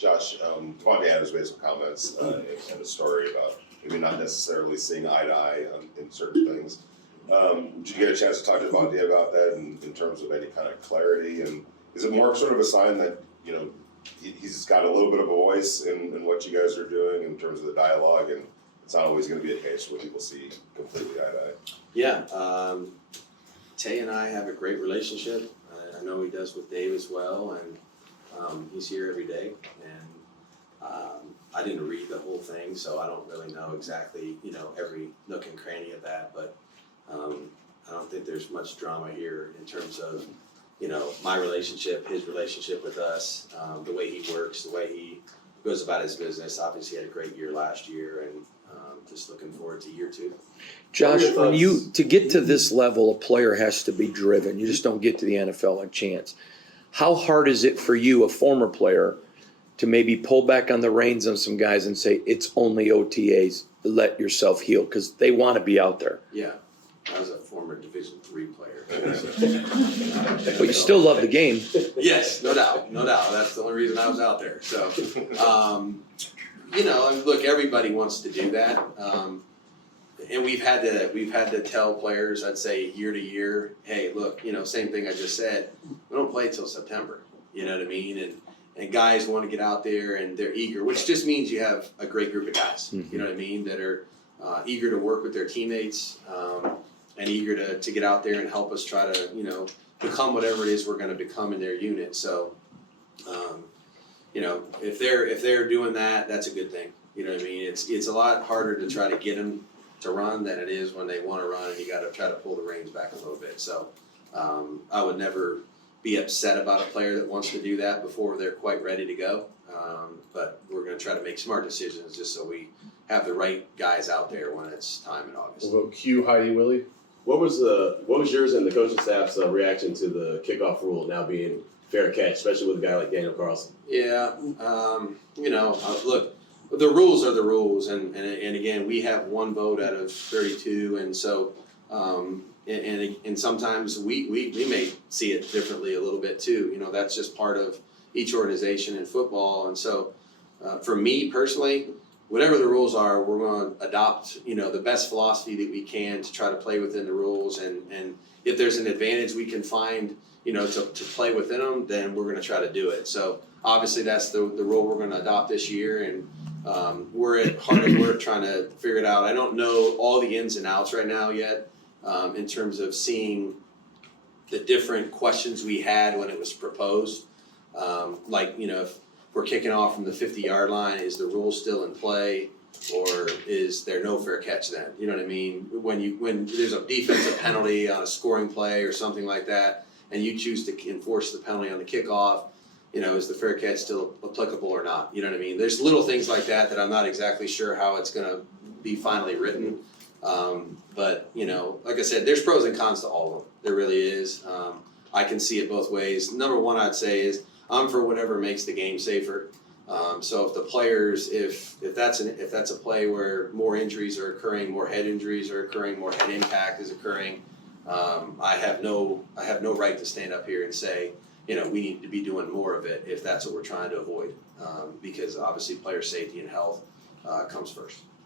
Josh, Davante Adams made some comments in the story about maybe not necessarily seeing eye to eye in certain things. Did you get a chance to talk to Davante about that in terms of any kind of clarity? And is it more sort of a sign that, you know, he's got a little bit of a voice in what you guys are doing in terms of the dialogue, and it's not always going to be a case where people see completely eye to eye? Yeah, Tay and I have a great relationship. I know he does with Dave as well, and he's here every day. And I didn't read the whole thing, so I don't really know exactly, you know, every nook and cranny of that. But I don't think there's much drama here in terms of, you know, my relationship, his relationship with us, the way he works, the way he goes about his business. Obviously, he had a great year last year, and just looking forward to year 2. Josh, to get to this level, a player has to be driven. You just don't get to the NFL on chance. How hard is it for you, a former player, to maybe pull back on the reins on some guys and say, it's only OTAs, let yourself heal, because they want to be out there? Yeah, I was a former Division III player. But you still love the game. Yes, no doubt. That's the only reason I was out there. So, you know, and look, everybody wants to do that, and we've had to tell players, I'd say year to year, hey, look, you know, same thing I just said. We don't play till September. You know what I mean? And guys want to get out there and they're eager, which just means you have a great group of guys. You know what I mean? That are eager to work with their teammates and eager to get out there and help us try to, you know, become whatever it is we're going to become in their unit. So. You know, if they're doing that, that's a good thing. You know what I mean? It's a lot harder to try to get them to run than it is when they want to run, and you got to try to pull the reins back a little bit. So I would never be upset about a player that wants to do that before they're quite ready to go. But we're going to try to make smart decisions just so we have the right guys out there when it's time in August. We'll go Q, Heidi, Willie. What was yours and the coaching staff's reaction to the kickoff rule now being fair catch, especially with a guy like Daniel Carlson? Yeah, you know, look, the rules are the rules, and again, we have one vote out of 32, and so and sometimes we may see it differently a little bit too. You know, that's just part of each organization in football, and so for me personally, whatever the rules are, we're going to adopt, you know, the best philosophy that we can to try to play within the rules, and if there's an advantage we can find, you know, to play within them, then we're going to try to do it. So obviously that's the rule we're going to adopt this year, and we're hard at work trying to figure it out. I don't know all the ins and outs right now yet in terms of seeing the different questions we had when it was proposed. Like, you know, if we're kicking off from the 50-yard line, is the rule still in play, or is there no fair catch then? You know what I mean? When there's a defensive penalty on a scoring play or something like that, and you choose to enforce the penalty on the kickoff, you know, is the fair catch still applicable or not? You know what I mean? There's little things like that I'm not exactly sure how it's going to be finally written. But, you know, like I said, there's pros and cons to all of them. There really is. I can see it both ways. Number one, I'd say is I'm for whatever makes the game safer. So if the players, if that's a play where more injuries are occurring, more head injuries are occurring, more head impact is occurring, I have no right to stand up here and say, you know, we need to be doing more of it if that's what we're trying to avoid, because obviously player safety and health comes first.